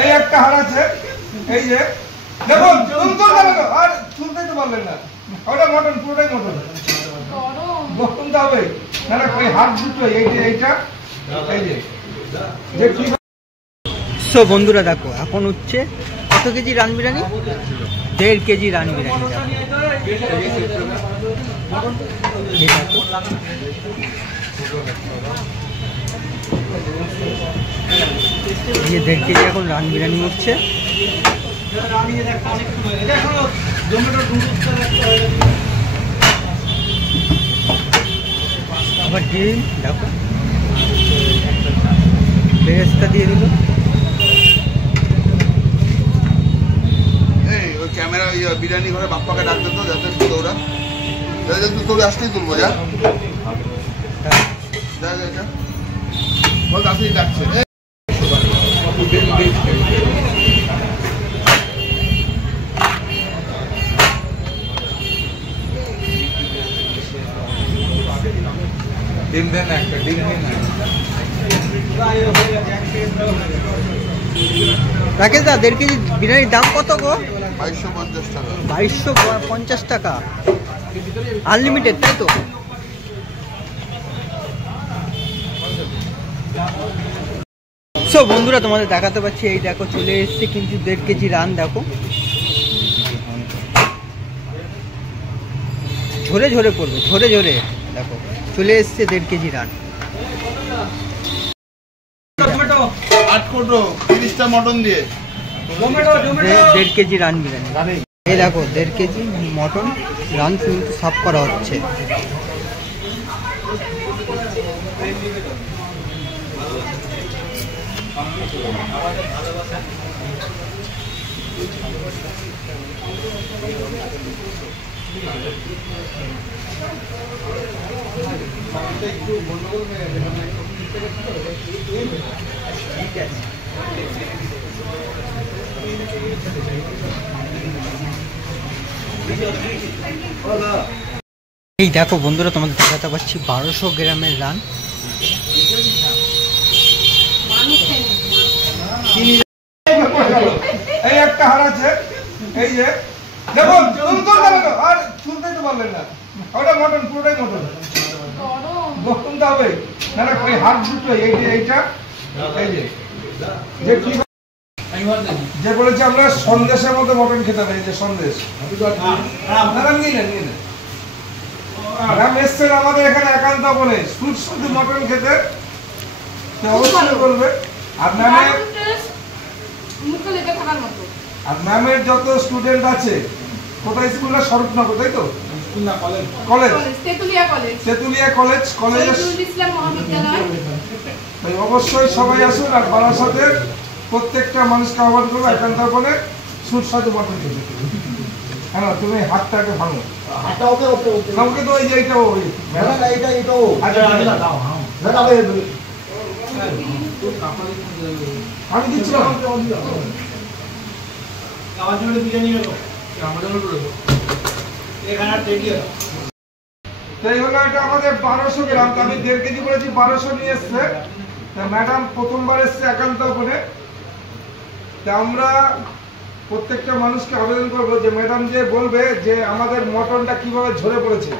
এই একটা হাড় আছে, এই যে দেখুন আর শুনতেই তো পারলেন না, ওটা মটন, পুরোটাই মটন, গরম তো হবে না না, ওই হাড় দুটো এইটা এই যে। সো বন্ধুরা দেখো এখন হচ্ছে কত KG run biryani, 1.5 KG run biryani. 1.5 KG এখন রান বিরিয়ানি হচ্ছে। আবার ডিম দেখো, বেরেস্তা দিয়ে দিল। ক্যামেরা বিরিয়ানি ঘরে বাপ্পাকে ডাকতেন তো, যাতে দৌড়া তুই আসতেই তুলবো, যা বল আসতেই ডাকছে। ডিম দেন একটা, ডিম দেন। রাকেশ দা 1.5 কেজি বিরিয়ানির দাম কত গো? 2250 টাকা। 2250 টাকা আনলিমিটেড, তাই তো? সো বন্ধুরা তোমাদের দেখাতে পাচ্ছি, এই দেখো চলে এসছে কিন্তু 1.5 কেজি রান। দেখো ঝরে ঝরে পড়বে, ঝরে ঝরে। দেখো চলে এসছে 1.5 কেজি রান। 30টা মটন দিয়ে 1.5 কেজি রান বিরিয়ানি। এই দেখো 1.5 কেজি মটন রান কিন্তু সাফ করা হচ্ছে। এই দেখো বন্ধুরা তোমাদের দেখাতে পাচ্ছি 1200 গ্রামের রান। এই একটা হাড় আছে, এই যে দেখুন আর শুনতেই তো পারলেন না, ওটা মটন, পুরোটাই মটন, গরম তো হবে না না, ওই হাড় দুটো এইটা এই যে। যে বলেছি আমরা সন্দেশের মতো মটন খেতে হবে, এই যে সন্দেশ। আপনারা নিয়ে নেন, ম্যাম এসছেন আমাদের এখানে একান্ত বলে শুধু মটন খেতে, অবশ্যই বলবে। আর ম্যামের যত স্টুডেন্ট আছে, কোথায় স্কুলটা? স্বরূপনগর, তাই তো? কলেজ, তেতুলিয়া কলেজ, অবশ্যই সবাই আসুন। আর বারাসাতের প্রত্যেকটা মানুষকে আহ্বান করবো একান্ত বলে সুস্বাদু মটন খেতে। হ্যাঁ, তুমি হাতটাকে ভাঙো, আমাকে তো ওই যে এইটা আমি দিচ্ছিলাম। তাই হলো এটা আমাদের 1200 গ্রাম, আমি 1.5 কেজি বলেছি, 1200 নিয়ে এসছে। ম্যাডাম প্রথমবার এসছে একান্ত করে। আমরা প্রত্যেকটা মানুষকে আবেদন করবো যে ম্যাডাম যে বলবে যে আমাদের মটনটা কিভাবে ঝরে পড়েছে।